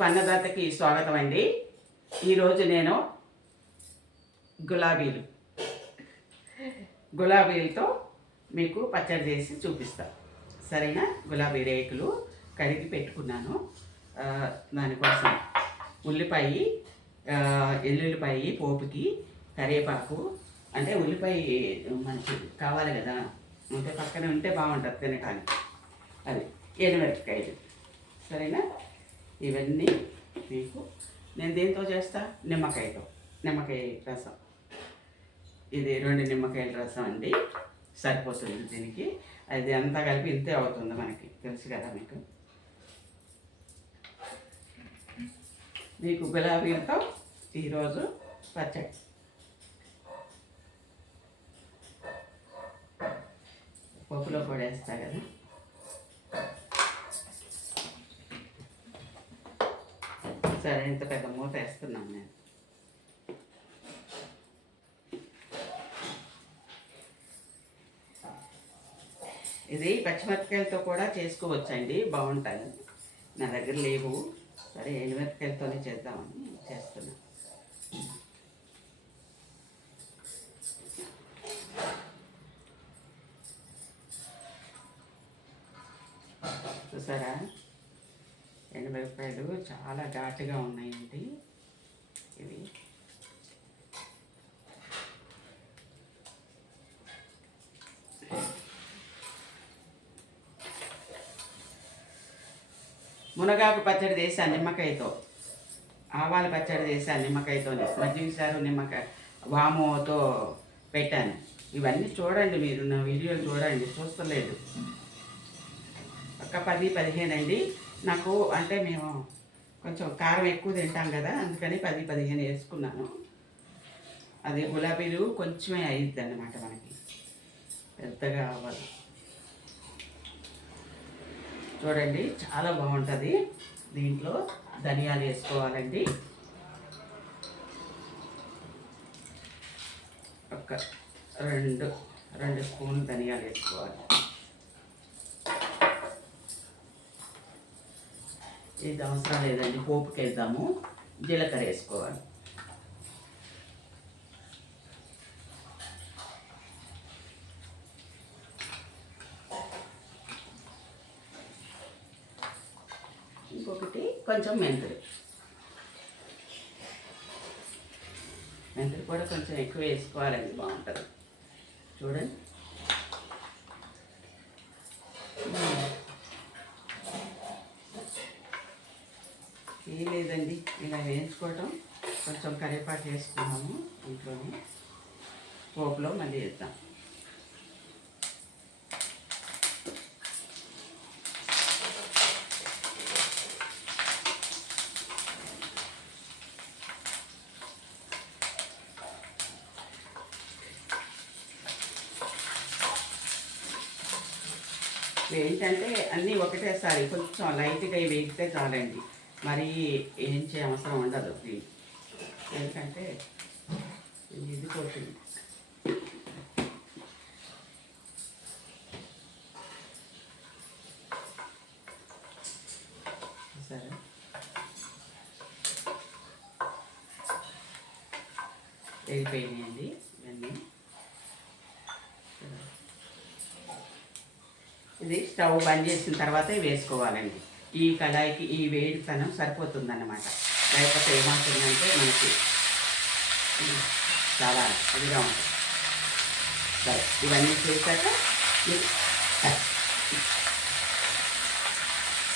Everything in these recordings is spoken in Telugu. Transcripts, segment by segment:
యూట్యూబ్ అన్నదాతకి స్వాగతం అండి ఈరోజు నేను గులాబీలు. గులాబీలతో మీకు పచ్చడి చేసి చూపిస్తాను సరేనా? గులాబీ రేకులు కడిగి పెట్టుకున్నాను. దానికోసం ఉల్లిపాయ ఎల్లుల్లిపాయ పోపుకి కరివేపాకు అంటే ఉల్లిపాయ మనకి కావాలి కదా. ఉంటే పక్కనే ఉంటే బాగుంటుంది తినడానికి అది ఎనిమిరపకాయలు సరేనా? ఇవన్నీ మీకు నేను దేంతో చేస్తా? నిమ్మకాయతో. నిమ్మకాయ రసం. ఇది రెండు నిమ్మకాయల రసం అండి. సరిపోతుంది దీనికి. అది అంతా కలిపి ఇంతే అవుతుంది మనకి. తెలుసు కదా మీకు. మీకు గులాబీలతో ఈరోజు పచ్చడి. పప్పులో కూడా వేస్తా కదా. సరే ఇంత పెద్ద మూత వేస్తున్నాను నేను. ఇది పచ్చిమిరపకాయలతో కూడా చేసుకోవచ్చండి బాగుంటాయి. నా దగ్గర లేవు. సరే ఎండుమిరపకాయలతోనే చేద్దామని చేస్తున్నాను రూపాయలు చాలా ఘాటుగా ఉన్నాయండి. ఇవి. మునగాకు పచ్చడి చేసా నిమ్మకాయతో. ఆవాల పచ్చడి చేశాను నిమ్మకాయతోనే. మజ్జిగసారు నిమ్మకాయ వాముతో పెట్టాను. ఇవన్నీ చూడండి మీరు నా వీడియోలు చూడండి చూస్తలేదు. ఒక పది పదిహేను అండి. నాకు అంటే మేము కొంచెం కారం ఎక్కువ తింటాం కదా అందుకని పది పదిహేను వేసుకున్నాను. అది గులాబీలు కొంచెమే అయ్యిద్ది అన్నమాట మనకి. పెద్దగా అవ్వాలి చూడండి చాలా బాగుంటుంది. దీంట్లో ధనియాలు వేసుకోవాలండి. ఒక రెండు రెండు స్పూన్ ధనియాలు వేసుకోవాలి. ఇది అవసరం లేదండి. పోపుకి వేద్దాము జీలకర్ర వేసుకోవాలి. ఇంకొకటి కొంచెం మెంతులు. మెంతులు కూడా కొంచెం ఎక్కువ వేసుకోవాలండి బాగుంటుంది. చూడండి మ్మ్. ఏం లేదండి. ఇలా వేయించుకోవటం కొంచెం కరివేపాకు వేసుకున్నాము ఇంట్లోనే. పోపులో మళ్ళీ వేద్దాం. ఏంటంటే అన్నీ ఒకటేసారి కొంచెం లైట్గా వేగితే చాలండి. మరి వేయించే అవసరం ఉండదు. ఇది ఎందుకంటే ఇది పోతుంది. సరే. వేగిపోయినాయండి ఇవన్నీ. ఇది స్టవ్ బంద్ చేసిన తర్వాత వేసుకోవాలండి. ఈ కళాయికి ఈ వేడితనం సరిపోతుందన్నమాట. లేకపోతే ఏమవుతుందంటే మనకి చాలా ఇదిగా ఉంటుంది. సరే ఇవన్నీ చేశాక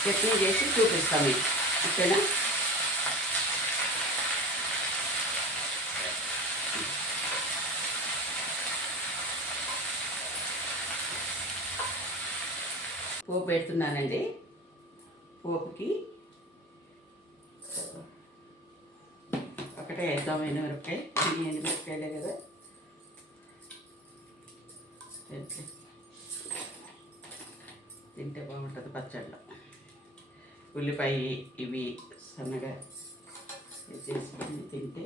చట్నీ చేసి చూపిస్తాం మీకు. ఓకేనా? పోపు పెడుతున్నానండి. పోపుకి ఒకటే వేద్దాం ఎనిమిరపకాయ ఈ ఎనిమిరపకాయలే కదా. తింటే బాగుంటుంది పచ్చడిలో ఉల్లిపాయ ఇవి సన్నగా చేసుకొని తింటే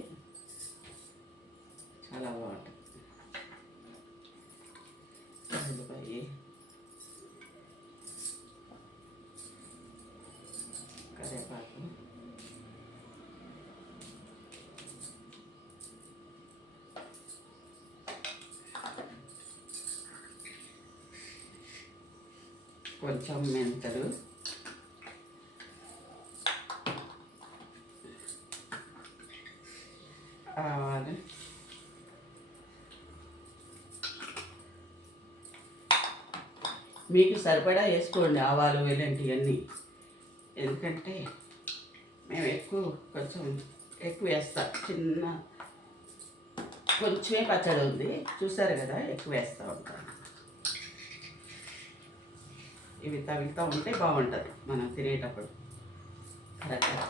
చాలా బాగుంటుంది. ఉల్లిపాయ కొంచెం మెంతలు. ఆవాలు. మీకు సరిపడా వేసుకోండి ఆవాలు ఇలాంటివన్నీ ఎందుకంటే మేము ఎక్కువ కొంచెం ఎక్కువ వేస్తాం. చిన్న కొంచెమే పచ్చడి ఉంది. చూసారు కదా ఎక్కువ వేస్తూ ఉంటాం. ఇవి తగులుతూ ఉంటే బాగుంటుంది మనం తినేటప్పుడు. కరెక్ట్గా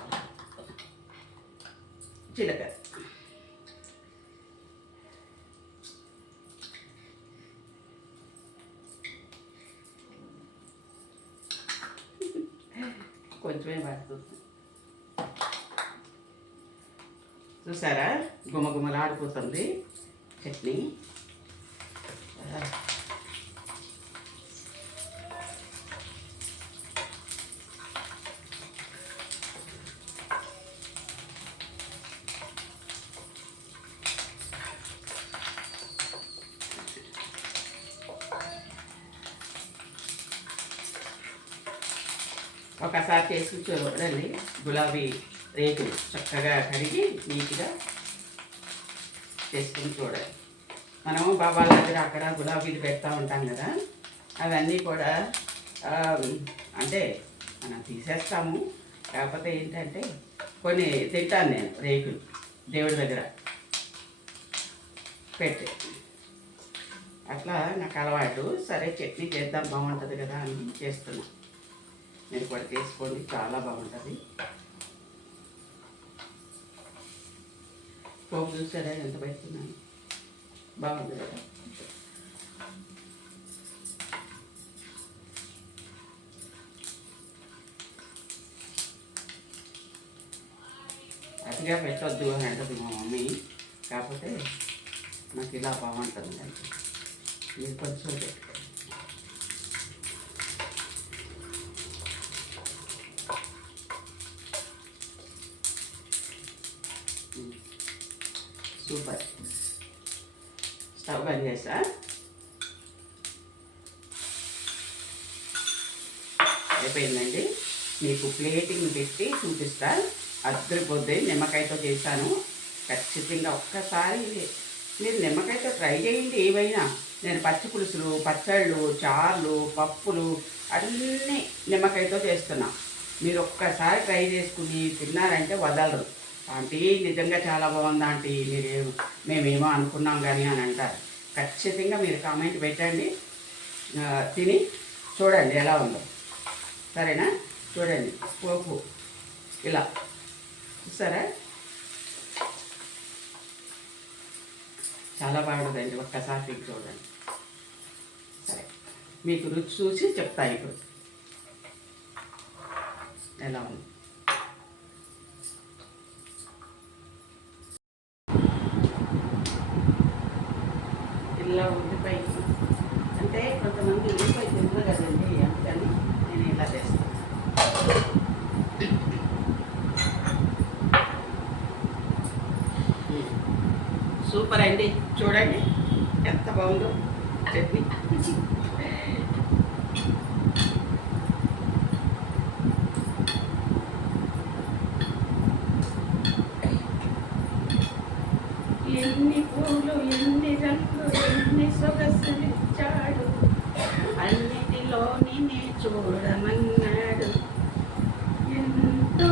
జీలకర్ర. కొంచెమే పడుతుంది. చూసారా? గుమగుమలాడిపోతుంది చట్నీ. ఒకసారి చేసి చూడండి. గులాబీ రేకులు చక్కగా కడిగి నీట్గా చేసుకుని చూడాలి మనము బాబాల దగ్గర అక్కడ గులాబీలు పెడతా ఉంటాం కదా. అవన్నీ కూడా అంటే మనం తీసేస్తాము. కాకపోతే ఏంటంటే కొన్ని తింటాను నేను రేకులు దేవుడి దగ్గర పెట్టి. అట్లా నాకు అలవాటు. సరే చట్నీ చేద్దాం బాగుంటుంది కదా అని చేస్తున్నాను మీరు కూడా చేసుకోండి చాలా బాగుంటుంది. పోపు చూసారా ఎంత పెడుతున్నాను? బాగుంది కదా? అతిగా పెట్టొద్దు అని అంటది మా మమ్మీ. కాకపోతే నాకు ఇలా బాగుంటుంది. అంటే మీరు కొంచెం సూపర్ స్టవ్ బంద్ చేసా అయిపోయిందండి. మీకు ప్లేటింగ్ పెట్టి చూపిస్తా. అద్దరిపోద్ది నిమ్మకాయతో చేశాను. ఖచ్చితంగా ఒక్కసారి మీరు నిమ్మకాయతో ట్రై చేయండి ఏవైనా. నేను పచ్చి పులుసులు పచ్చళ్ళు చారులు పప్పులు అన్నీ నిమ్మకాయతో చేస్తున్నా. మీరు ఒక్కసారి ట్రై చేసుకుని తిన్నారంటే వదలరు. ఆంటీ నిజంగా చాలా బాగుంది ఆంటీ. మీరు మేమేమో అనుకున్నాం కానీ అని అంటారు. ఖచ్చితంగా మీరు కామెంట్ పెట్టండి. తిని చూడండి ఎలా ఉందో. సరేనా? చూడండి. పోపు. ఇలా. చూసారా? చాలా బాగుంటుందండి ఒక్కసారి చూడండి. సరే. మీకు రుచి చూసి చెప్తాను ఇప్పుడు. ఎలా ఉంది ఇలా ఉల్లిపాయ అంటే కొంతమంది ఉల్లిపాయ తింటారు కదండి అందుకని నేను ఇలా చేస్తాను సూపర్ అండి. చూడండి ఎంత బాగుందో చట్నీ ఎన్ని పూలు ఎన్ని రంగులు ఎన్ని సొగసులిచ్చాడు అన్నిటిలో నీలోని చూడమన్నాడు ఎంతో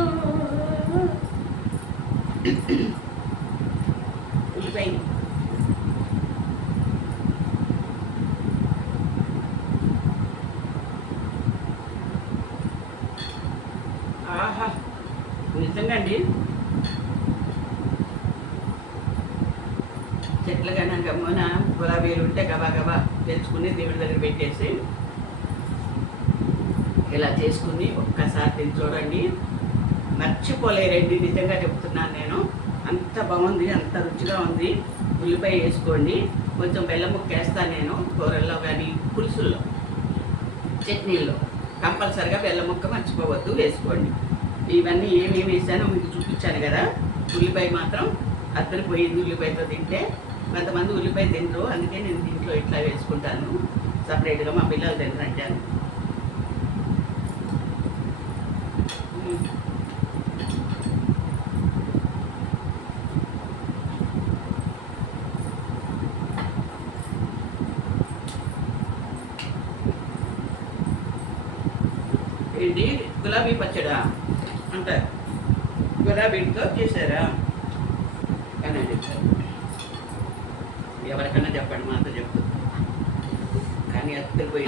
ఆహా నిజంగా అండి? చెట్ల కన్నా గమ్మున గులాబీలు ఉంటే గబా గబా తెచ్చుకుని దేవుడి దగ్గర పెట్టేసి ఇలా చేసుకుని ఒక్కసారి తిని చూడండి. మర్చిపోలేరండి నిజంగా చెప్తున్నాను నేను. అంత బాగుంది అంత రుచిగా ఉంది. ఉల్లిపాయ వేసుకోండి. కొంచెం బెల్లం ముక్క వేస్తాను నేను కూరల్లో కానీ పులుసుల్లో చట్నీల్లో. కంపల్సరిగా బెల్లం ముక్క మర్చిపోవద్దు వేసుకోండి. ఇవన్నీ ఏమేమి వేసానో మీకు చూపించాను కదా. ఉల్లిపాయ మాత్రం అద్దరు పోయింది ఉల్లిపాయతో తింటే. కొంతమంది ఉల్లిపాయ తింటారు అందుకే నేను దీంట్లో ఇట్లా వేసుకుంటాను. సపరేట్గా మా పిల్లలు తినరంటాను ఏంటి గులాబీ పచ్చడా అంటారు. గులాబీతో చేశారా? అని చెప్తారు ఎవరికైనా చెప్పండి మా అంత చెప్తుంది కానీ అత్తలు పోయి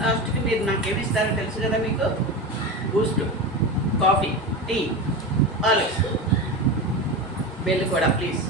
లాస్ట్కి మీరు నాకేమి ఇస్తారో తెలుసు కదా మీకు? బూస్ట్ కాఫీ టీ ఆలివ్స్ బెల్ కూడా ప్లీజ్.